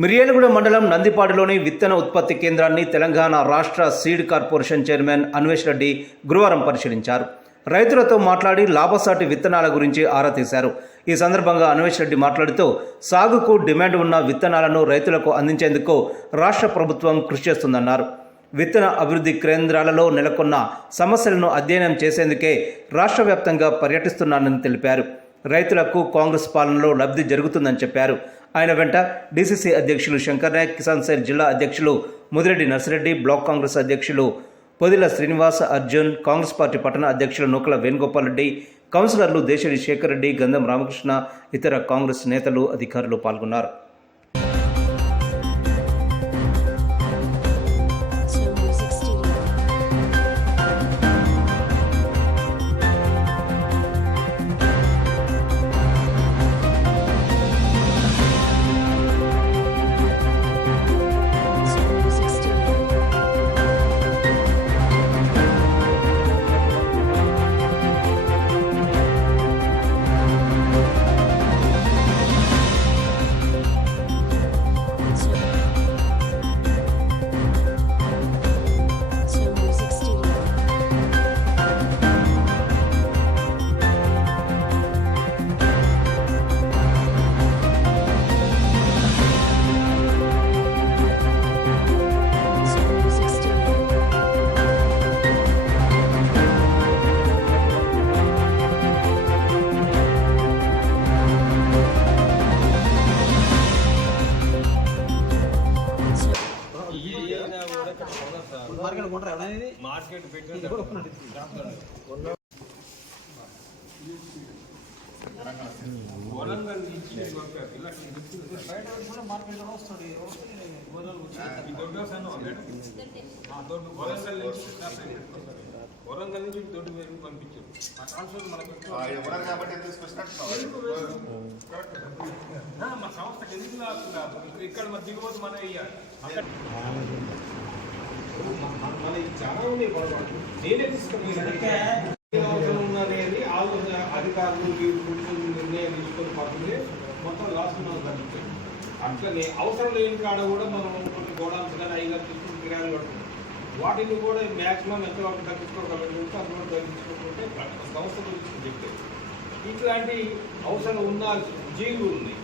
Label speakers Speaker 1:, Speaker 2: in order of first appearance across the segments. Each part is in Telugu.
Speaker 1: మిర్యాలగూడ మండలం నందిపాడులోని విత్తన ఉత్పత్తి కేంద్రాన్ని తెలంగాణ రాష్ట్ర seed corporation chairman Anvesh Reddy గురువారం పరిశీలించారు. రైతులతో మాట్లాడి లాభసాటి విత్తనాల గురించి ఆరా తీశారు. ఈ సందర్భంగా అన్వేష్ రెడ్డి మాట్లాడుతూ సాగుకు డిమాండ్ ఉన్న విత్తనాలను రైతులకు అందించేందుకు రాష్ట్ర ప్రభుత్వం కృషి చేస్తుందన్నారు. విత్తన అభివృద్ధి కేంద్రాలలో నెలకొన్న సమస్యలను అధ్యయనం చేసేందుకే రాష్ట్ర వ్యాప్తంగా పర్యటిస్తున్నానని తెలిపారు. రైతులకు కాంగ్రెస్ పాలనలో లబ్ధి జరుగుతుందని చెప్పారు. ఆయన వెంట డీసీసీ అధ్యక్షులు శంకర్ నాయక్ కిసాన్ సెల్ జిల్లా అధ్యక్షులు ముదిరెడ్డి నర్సిరెడ్డి బ్లాక్ కాంగ్రెస్ అధ్యక్షులు పొదిల శ్రీనివాస అర్జున్ కాంగ్రెస్ పార్టీ పట్టణ అధ్యక్షులు నూకల వేణుగోపాల్ రెడ్డి కౌన్సిలర్లు దేశరి శేఖర్ రెడ్డి గంధం రామకృష్ణ ఇతర కాంగ్రెస్ నేతలు అధికారులు పాల్గొన్నారు.
Speaker 2: మార్కెట్ పెట్టి వరంగల్ నుంచి దొడ్డు వ్యవసాయం మేడం ఆ దొడ్డు వరంగల్ నుంచి వరంగల్ నుంచి దొడ్డు వేరు పంపించారు. ఆ ట్రాన్స్ఫర్ మనకు
Speaker 3: ఎవరు కాబట్టి
Speaker 2: మా సంస్థకి ఎందుకు? ఇక్కడ మరి దిగుబడి మనం వేయాలి మనకి మన ఇది చాలా ఉన్నాయి పొరపాటు నేనే తీసుకున్నాను అవసరం ఉన్నది ఆలోచన అధికారులు వీళ్ళు కూర్చొని నిర్ణయం తీసుకొని పడుతుంది మొత్తం లాస్ తగ్గించారు అట్లనే అవసరం లేని కాడ కూడా మనం కొన్ని గోడాన్స్ కానీ ఐదారు తీసుకుని కిరాయిలు పడుతుంది వాటిని కూడా మ్యాక్సిమం ఎంతవరకు తగ్గించుకోగలిగితే అంతవరకు తగ్గించుకోకుంటే సంస్థ గురించి చెప్తే ఇట్లాంటి అవసరం ఉన్న జీవులు ఉన్నాయి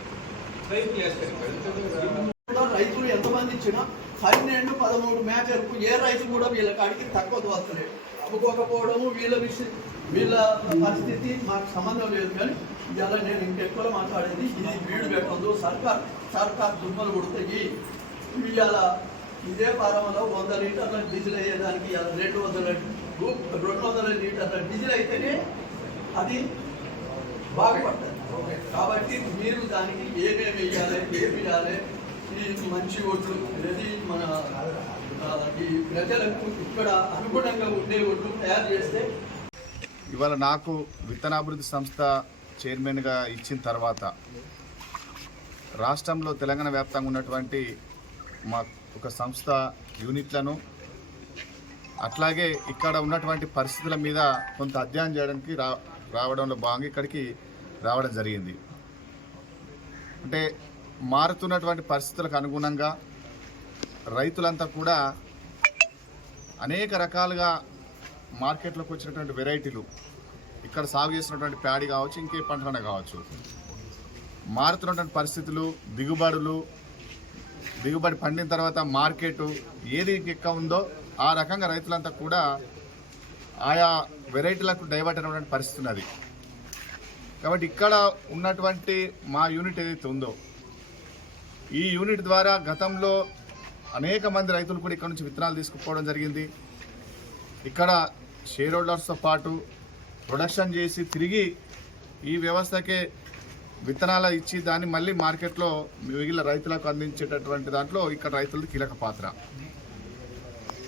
Speaker 2: రైతులు వేస్తారు
Speaker 4: రైతులు ఎంతమంది ఇచ్చినా పన్నెండు పదమూడు మేకలకు ఏ రైతు కూడా వీళ్ళ కాడికి తక్కువ వస్తలేదు అమ్ముకోకపోవడము వీళ్ళ విషయం వీళ్ళ పరిస్థితి మాకు సంబంధం లేదు. కానీ ఇలా నేను ఇంకెక్కువ మాట్లాడేది ఇది వీడు పెట్టదు సర్కార్ సర్కార్ దుమ్మలు కొడుతాయి. ఇవాళ ఇదే పారంలో వంద లీటర్ల డీజిల్ అయ్యేదానికి ఇవాళ రెండు వందల రెండు వందల లీటర్ల డీజిల్ అయితేనే అది బాగుపడుతుంది. కాబట్టి మీరు దానికి ఏమేమి వేయాలి ఏమి వేయాలి ఈ మంచి ఓట్లు అనేది మన ఈ ప్రజలకు ఇక్కడ అనుగుణంగా ఉండే ఓట్లు తయారు చేస్తే
Speaker 3: ఇవాళ నాకు విత్తనాభివృద్ధి సంస్థ చైర్మన్గా ఇచ్చిన తర్వాత రాష్ట్రంలో తెలంగాణ వ్యాప్తంగా ఉన్నటువంటి మా ఒక సంస్థ యూనిట్లను అట్లాగే ఇక్కడ ఉన్నటువంటి పరిస్థితుల మీద కొంత అధ్యయనం చేయడానికి రా రావడంలో భాగంగా ఇక్కడికి రావడం జరిగింది. అంటే మారుతున్నటువంటి పరిస్థితులకు అనుగుణంగా రైతులంతా కూడా అనేక రకాలుగా మార్కెట్లోకి వచ్చినటువంటి వెరైటీలు ఇక్కడ సాగు చేసినటువంటి ప్యాడీ కావచ్చు ఇంకే పంటలనే కావచ్చు. మారుతున్నటువంటి పరిస్థితులు దిగుబడులు దిగుబడి పండిన తర్వాత మార్కెట్ ఏది ఎక్కువ ఉందో ఆ రకంగా రైతులంతా కూడా ఆయా వెరైటీలకు డైవర్ట్ అయినటువంటి పరిస్థితి ఉన్నది కాబట్టి ఇక్కడ ఉన్నటువంటి మా యూనిట్ ఏదైతే ఉందో ఈ యూనిట్ ద్వారా గతంలో అనేక మంది రైతులు కూడా ఇక్కడ నుంచి విత్తనాలు తీసుకుపోవడం జరిగింది. ఇక్కడ షేర్ హోల్డర్స్తో పాటు ప్రొడక్షన్ చేసి తిరిగి ఈ వ్యవస్థకే విత్తనాలు ఇచ్చి దాన్ని మళ్ళీ మార్కెట్లో మిగిలిన రైతులకు అందించేటటువంటి దాంట్లో ఇక్కడ రైతులది కీలక పాత్ర.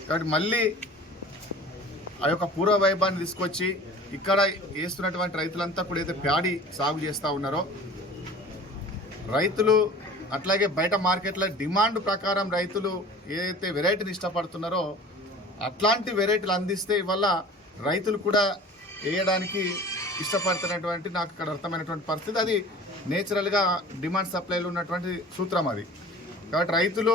Speaker 3: కాబట్టి మళ్ళీ ఆ యొక్క పూర్వ వైభవాన్ని తీసుకొచ్చి ఇక్కడ వేస్తున్నటువంటి రైతులంతా కూడా ఏదైతే ప్యాడీ సాగు చేస్తూ ఉన్నారో రైతులు అట్లాగే బయట మార్కెట్లో డిమాండ్ ప్రకారం రైతులు ఏదైతే వెరైటీని ఇష్టపడుతున్నారో అట్లాంటి వెరైటీలు అందిస్తే ఇవల్ల రైతులు కూడా వేయడానికి ఇష్టపడుతున్నటువంటి నాకు ఇక్కడ అర్థమైనటువంటి పరిస్థితి. అది నేచురల్గా డిమాండ్ సప్లైలో ఉన్నటువంటి సూత్రం అది. కాబట్టి రైతులు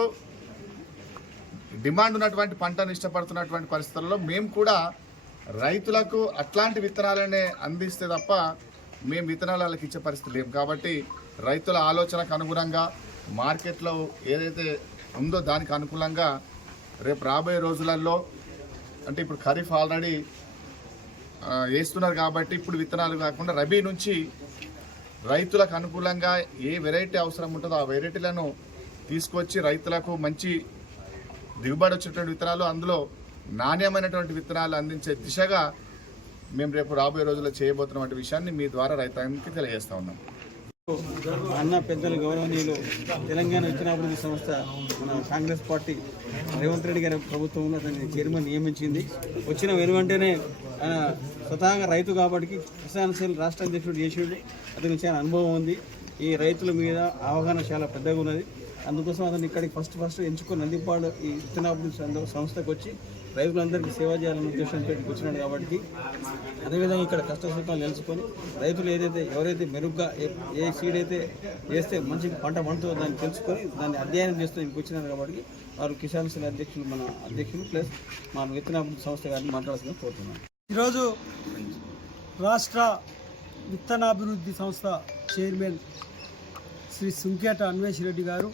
Speaker 3: డిమాండ్ ఉన్నటువంటి పంటను ఇష్టపడుతున్నటువంటి పరిస్థితుల్లో మేము కూడా రైతులకు అట్లాంటి విత్తనాలనే అందిస్తే తప్ప మేము విత్తనాలు వాళ్ళకి ఇచ్చే పరిస్థితి లేము కాబట్టి రైతుల ఆలోచనకు అనుగుణంగా మార్కెట్లో ఏదైతే ఉందో దానికి అనుకూలంగా రేపు రాబోయే రోజులలో అంటే ఇప్పుడు ఖరీఫ్ ఆల్రెడీ వేస్తున్నారు కాబట్టి ఇప్పుడు విత్తనాలు కాకుండా రబీ నుంచి రైతులకు అనుకూలంగా ఏ వెరైటీ అవసరం ఉంటుందో ఆ వెరైటీలను తీసుకొచ్చి రైతులకు మంచి దిగుబడి వచ్చేటువంటి విత్తనాలు అందులో నాణ్యమైనటువంటి విత్తనాలు అందించే దిశగా మేము రేపు రాబోయే రోజుల్లో చేయబోతున్నటువంటి విషయాన్ని మీ ద్వారా రైతాంగానికి తెలియజేస్తా ఉన్నాం.
Speaker 5: అన్న పెద్దలు గౌరవనీయులు తెలంగాణ విత్తనాభివృద్ధి సంస్థ మన కాంగ్రెస్ పార్టీ రేవంత్ రెడ్డి గారి ప్రభుత్వంలో అతన్ని చైర్మన్ నియమించింది. వచ్చిన వెనువంటేనే ఆయన స్వతహాగా రైతు కాబట్టి కిసాన్ సెల్ రాష్ట్ర అధ్యక్షుడు చేసేడు. అతనికి చాలా అనుభవం ఉంది. ఈ రైతుల మీద అవగాహన చాలా పెద్దగా ఉన్నది. అందుకోసం అతను ఇక్కడికి ఫస్ట్ ఫస్ట్ ఎంచుకుని నందిపాడు ఈ విత్తనాభివృద్ధి సంస్థకు వచ్చి రైతులందరికీ సేవ చేయాలనే ఉద్దేశంతో ఇక్కడికి వచ్చినాడు కాబట్టి అదేవిధంగా ఇక్కడ కష్ట సుఖాలు తెలుసుకొని రైతులు ఏదైతే ఎవరైతే మెరుగ్గా ఏ- ఏ సీడ్ అయితే వేస్తే మంచి పంట పండుతుందో దాన్ని తెలుసుకొని దాన్ని అధ్యయనం చేస్తూ ఇంటికి వచ్చినారు కాబట్టి వారు కిసాన్ సెల్ అధ్యక్షులు మన అధ్యక్షులు ప్లస్ మన విత్తనాభివృద్ధి సంస్థ గారిని మాట్లాడాల్సిన కోరుతున్నాను.
Speaker 6: ఈరోజు రాష్ట్ర విత్తనాభివృద్ధి సంస్థ చైర్మన్ శ్రీ సుంకేట అన్వేష్ రెడ్డి గారు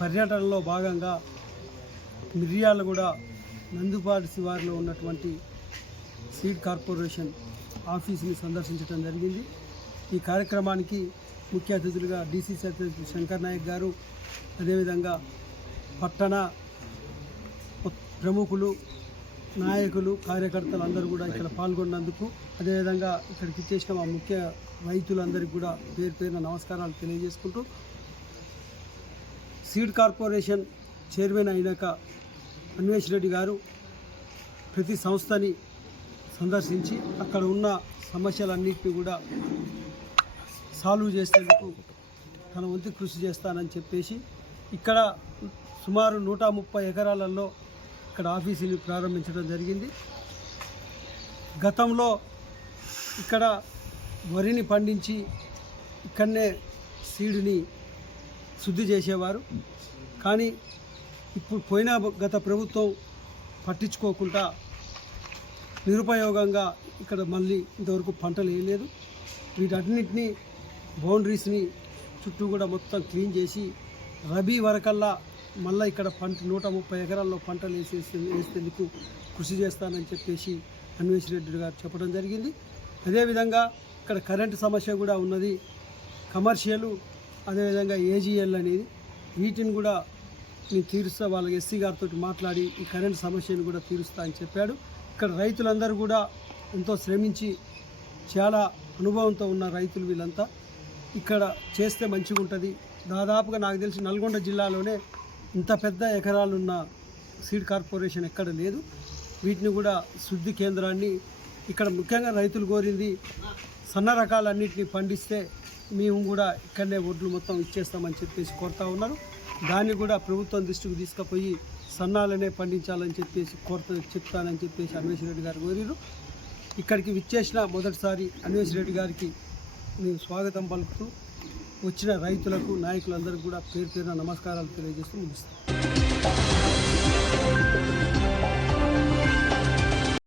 Speaker 6: పర్యటనలో భాగంగా మిర్యాలగూడ నందుపాటి శివారులో ఉన్నటువంటి సీడ్ కార్పొరేషన్ ఆఫీసుని సందర్శించడం జరిగింది. ఈ కార్యక్రమానికి ముఖ్య అతిథులుగా డీసీ సెక్రటరీ శంకర్ నాయక్ గారు అదేవిధంగా పట్టణ ప్రముఖులు నాయకులు కార్యకర్తలు అందరూ కూడా ఇక్కడ పాల్గొన్నందుకు అదేవిధంగా ఇక్కడికి ఇచ్చేసిన మా ముఖ్య రైతులందరికీ కూడా పేరు పేరున నమస్కారాలు తెలియజేసుకుంటూ సీడ్ కార్పొరేషన్ చైర్మన్ అయినాక అన్వేష్ రెడ్డి గారు ప్రతి సంస్థని సందర్శించి అక్కడ ఉన్న సమస్యలన్నింటినీ కూడా సాల్వ్ చేసేందుకు తన వంతు కృషి చేస్తానని చెప్పేసి ఇక్కడ సుమారు నూట ముప్పై ఎకరాలలో ఇక్కడ ఆఫీసుని ప్రారంభించడం జరిగింది. గతంలో ఇక్కడ వరిని పండించి ఇక్కడనే సీడ్ని శుద్ధి చేసేవారు. కానీ ఇప్పుడు పోయిన గత ప్రభుత్వం పట్టించుకోకుండా నిరుపయోగంగా ఇక్కడ మళ్ళీ ఇంతవరకు పంటలు వేయలేదు వీటన్నిటినీ బౌండరీస్ని చుట్టూ కూడా మొత్తం క్లీన్ చేసి రబీ వరకల్లా మళ్ళీ ఇక్కడ పంట నూట ముప్పై ఎకరాల్లో పంటలు వేసేసి వేసేందుకు కృషి చేస్తానని చెప్పేసి అన్వేష్ రెడ్డి గారు చెప్పడం జరిగింది. అదేవిధంగా ఇక్కడ కరెంటు సమస్య కూడా ఉన్నది. కమర్షియల్ అదేవిధంగా ఏజీఎల్ అనేది వీటిని కూడా నేను తీరుస్తా వాళ్ళ ఎస్సీ గారితో మాట్లాడి ఈ కరెంట్ సమస్యను కూడా తీరుస్తా అని చెప్పాడు. ఇక్కడ రైతులందరూ కూడా ఎంతో శ్రమించి చాలా అనుభవంతో ఉన్న రైతులు వీళ్ళంతా. ఇక్కడ చేస్తే మంచిగా ఉంటుంది. దాదాపుగా నాకు తెలిసి నల్గొండ జిల్లాలోనే ఇంత పెద్ద ఎకరాలున్న సీడ్ కార్పొరేషన్ ఎక్కడ లేదు. వీటిని కూడా శుద్ధి కేంద్రాన్ని ఇక్కడ ముఖ్యంగా రైతులు కోరింది సన్న రకాలన్నింటినీ పండిస్తే మేము కూడా ఇక్కడనే ఒడ్లు మొత్తం ఇచ్చేస్తామని చెప్పేసి కోరుతా ఉన్నారు. దాన్ని కూడా ప్రభుత్వం దృష్టికి తీసుకుపోయి సన్నాలనే పండించాలని చెప్పేసి కోరుత చెప్తానని చెప్పేసి అన్వేష్ రెడ్డి గారు కోరిరు ఇక్కడికి విచ్చేసిన మొదటిసారి అన్వేష్ రెడ్డి గారికి నేను స్వాగతం పలుకుతూ వచ్చిన రైతులకు నాయకులందరికీ కూడా పేరు పేరున నమస్కారాలు తెలియజేస్తూ ముగిస్తాను